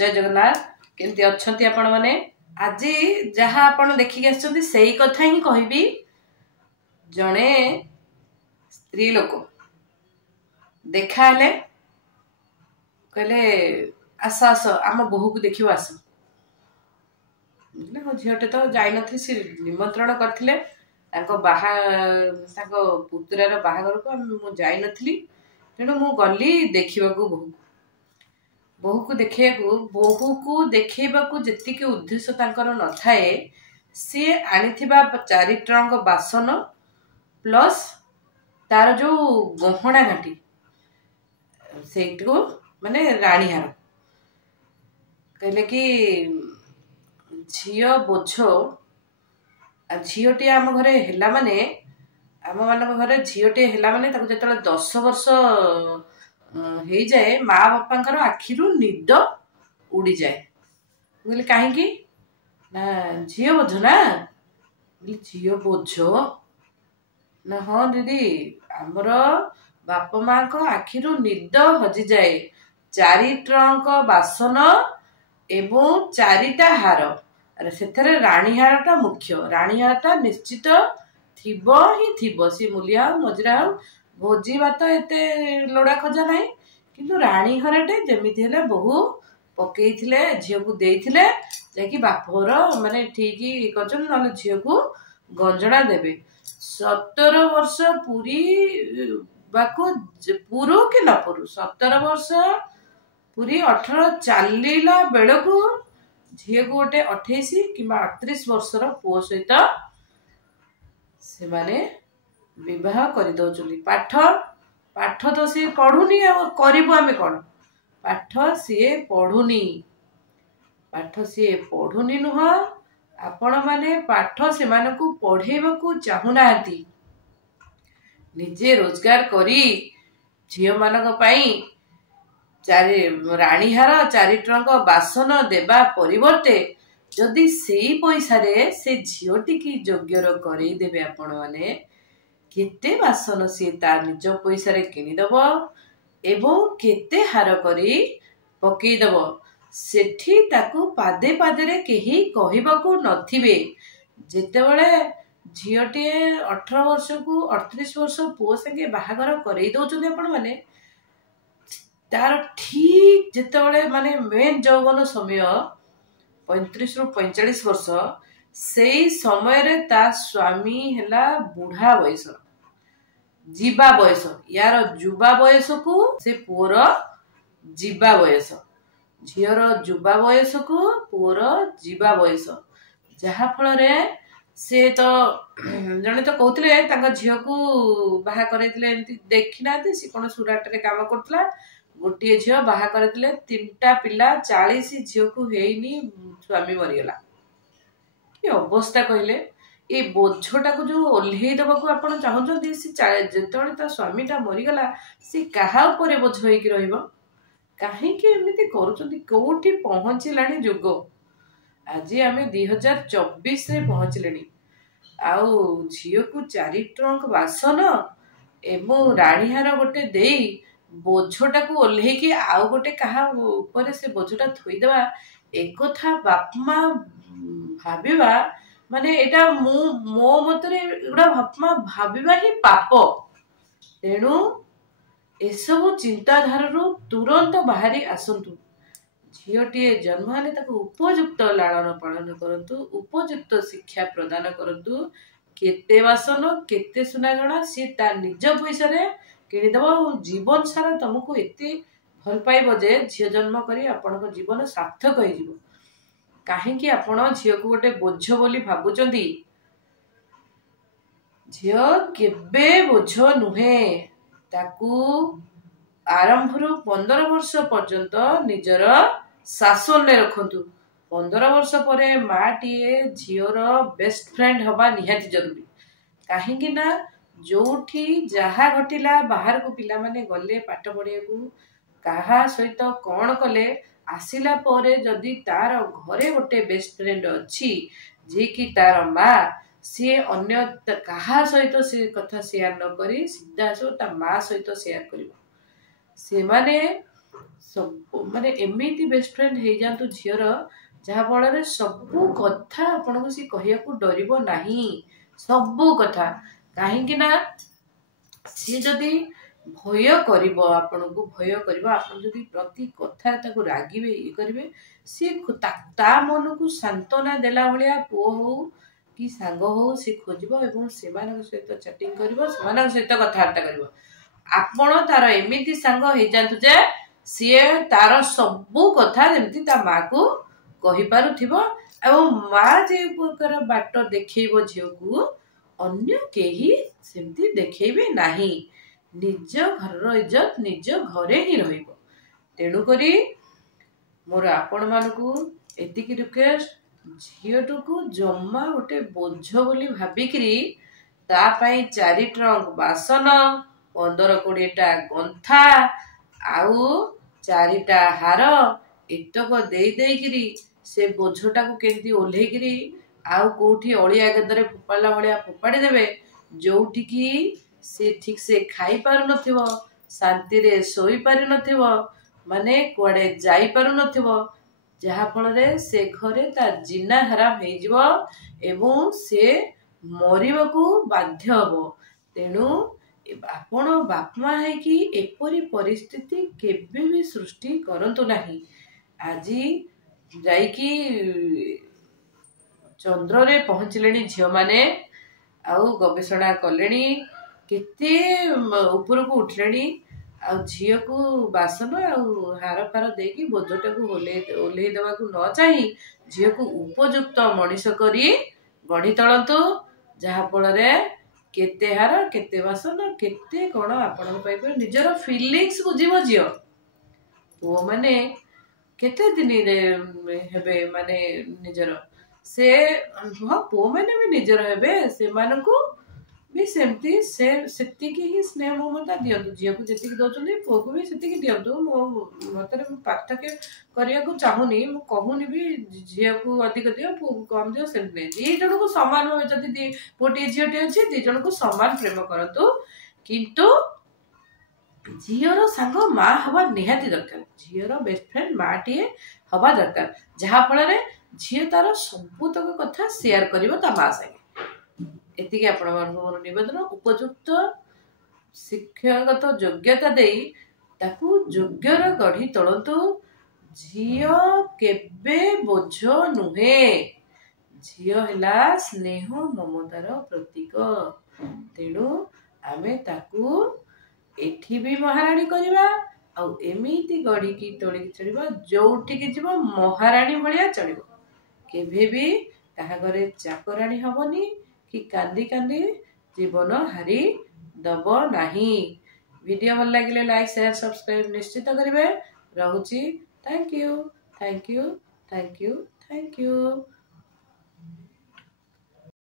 जय जगन्नाथ केमती अच्छी आपण मैंने आज जहाँ आपण देखिक आसई कथा ही कहबी। जड़े स्त्री लोक देखा कहले आस आस आम बोहू को देख आस झीटे तो जान सी निमंत्रण करते पुतुरार बाहागर को मुझे जान तेणु मु गली देखा बोहू को देखा बोहू को देखा जी उद्देश्य न थाए सी आनी 4 ट्रंक बासन प्लस तार जो गहना घाटी से माने राणीहार कहले कि झील बोझ झीटे आम घरे हेला माने आम मान घरे झीटे हेला माने जो 10 वर्ष हो जाए माँ बापा आखिरु निद उड़ी जाए। बोले कहीं ना झील बोझ ना झील बोझ ना हाँ दीदी आमर बाप माँ को आखिरु निद हजि जाए 4 ट्रंक बासन एवं 4टा हार से राणीहारटा मुख्य राणीहारटा निश्चित थिबो ही थिबो सी मूलिया मजरा भोजी भात एते लोड़ा खजा नहीं किंतु राणीहारटे जमीती हेले बहु पकई झील को देइथिले जाकि बापर माने ठीक करछन न झील को गंजणा देबे 17 वर्ष पूरी बाको पुरु कि न पुरु 17 वर्ष पूरी 18 चलला बेलू झील को गोटे 28 कि 38 वर्षर पुओ सहित से माने विवाह कर दौचुली। पाठ पाठ तो सी पढ़ुनी करिबो आमे कोन पाठ सी पढ़ुनी नुह आपण माने पाठ से मानकु पढ़ेबाकू चाहुनाहांती निजे रोजगार करी झील मानक पई राणीहार 4 ट्रंक बासन देबा परिवर्ते जदि सेई पैसा रे से झीलटी की योग्यर करई देबे आपण माने केते बासन सी तार निज पैसा रे किनी दबो एवं केते हार करी पकई दबो सेठी ताकू पादे पादे रे केही कहिबाकू नथिबे। जेतेबेले झीलटी 18 वर्ष को 38 वर्ष पुओ संगे बाहागर करई दउचुने आपण माने तार ठीक जितेबाला माने मेन जौवन समय 35 रु 45 वर्ष से समय रे ता स्वामी हेला बुढ़ा बयस जीवा बयस यार जुबा बयस को से पुअर जीवा बयस झीर जुबा बयस को पुअर जीवा बयस जहा फल रे से तो जने तो कहते झील को बाहा करैतिले देखी ना सी कोन सुराट रे काम करतला गोटे झील बाहा करते 3टा पिला 40 झील को हेनी स्वामी मरीगला कि अवस्था कहले ये बोझटा को जो ओल्हे दबाक आप चाहते जिते ता स्वामीटा मरीगला सी क्या बोझ हो कहीं एमती करोटी पहुँचलानी जुग आज आम 2024 रे पहुँचले आउ झील को 4 ट्रंक बासन एवं राणीहार गोटे दे बोझटा को ओल्हे कि आउ गोटे कहा ऊपर से बोझटा थोईदेवा एक कथा बाप माँ भाविबा माने एटा मो मतरे एगुड़ा बाप माँ भाविबा ही पाप। तेणु एसबु चिंताधार तुरंत बाहरी आसतु झीलटीए जन्म हेले ताको उपयुक्त लालन पालन करंतु उपयुक्त शिक्षा प्रदान करंतु केते बासन केते सुनागणा सी ता निज पैसा रे किणीदेव जीवन सारा तुमको एते भल पाइब जे झील जन्म करी आपण जीवन सार्थक हो कहीं आपण झील को गोटे बोझ बोली भावुचंदी झील केबे बोझ नुहे ताकू आरंभ रु 15 वर्ष पर्यंत निजर शासन में रखंतु 15 वर्ष पर माटीए झीर बेस्ट फ्रेंड हवा निहाती जरूरी कहीं ना जोठी जहा घटिला बाहर को पिला माने गले पाठ पढ़िया को कहा सहित कौन कले आसिला परे जदि तार घरे गोटे बेस्ट फ्रेंड अच्छी जे कि तार माँ सी अन्य कहा सहित से कथा शेयर न करी सीधा सो ता माँ सहित शेयर करिवो से माने सब माने एमिति बेस्ट फ्रेंड हो जातु झीर जहा फल सबू कथा आपन को सी कहिया को डरिबो नाही सबू कथा कहीं ना सी जदि भय करिबो आपन को भय करिबो आपन जदि प्रति कथा ताको रागिबे ये करिवे सी ता मन को सांत्वना देला भलिया पुओ हो कि सांग हो सी खोजिबो एवं सेमान सहित चैटिंग करिबो सेमान सहित कथार्ता करिबो आपण तार एमिति सांग हो जातु जे सीए तार सबू कथा जेमती ता माँ को कहि पारुथिबो एवं माँ जे प्रकार बाट देखैबो झियो को अन्य केही सेमती देखैबे नाही निज घर इज्जत निज घरे ही रहिबो तेणु करी मोर आपण मानकू एतिकी रिक्वेस्ट झीटू को जमा गोटे बोझ बोली भाबिकरी ता पई 4 ट्रंक बासन 15-20टा गंथा आउ 4टा हार एतक देकरी से बोझटा को केमती ओल्हेकरी आउ कोठी अलिया गदरे फोपाड़ा भलिया फोपाड़ी देबे जोठी की से ठीक से खाई पारु नथिबो शांति रे सोई पारु नथिबो माने कुआडे जाई पारु नथिबो जहा फल रे से घरे ता जिना हराम हे जिवो एवं से मरिबा बाध्य हबो तेणु आपण बापमा है कि एपरी परिस्थिति केबे भी सृष्टि करंतु नाही आज जाइकी चंद्र रे पहुंचलेनी झियो माने आउ गवेषणा कलेनी केते ऊपर को उठलेनी आ झियो को बासन आउ हार फार देकी बोझटा को ओल्हे देवा को न चाही झियो को उपयुक्त मनीष करी गढ़ी तळंतु जहा फल रे केते हार केते बासन केते कोन आपण पाइबे निजर फीलिंग्स बुझिबो झियो पुओ माने केते दिन हेबे माने निजर से हाँ पुओ मैंने भी निजर हेबे से मानकू भी सेमती से सेतिकी ही स्नेह ममता दियंतु झियो को जेतिकी दउचंदी पुओ को भी सेतिकी दियंतु मो मतरे पार्थक्य करिया को चाहुनी मु कहूनी भी झियो को अधिक दियो पुओ को कम दियो सेमती दी जण को समान हो जदी पोटी झियोटी अछि दी जण को समान प्रेम करतु किंतु झीर सांग माँ हवा निहाती दरकार झीर बेस्ट फ्रेंड माँ टीए हवा दरकार जहा फल झी तार सबुतक कथा शेयर करिवो ता माँ संगे एतिके आपण मानक मोर निवेदन उपयुक्त शिक्षागत योग्यता देई ताकू योग्यर गढ़ी तोड़तु झील केबे बोझ नुहे झील हैला स्नेह ममतार प्रतीक तेणु आमे ताकू एठी भी महाराणी करिबा आउ एमिति गढ़ी की तोड़ी चढ़िबा जोठी की जीव महाराणी भलिया चढ़िबो केभे भी कहा घरे चाकराणी हबनी कि कांदी कांदी जीवन हारी दब नाही वीडियो भल लगे लाइक शेयर सब्सक्राइब निश्चित करेंगे रहुची thank you thank you thank you thank you.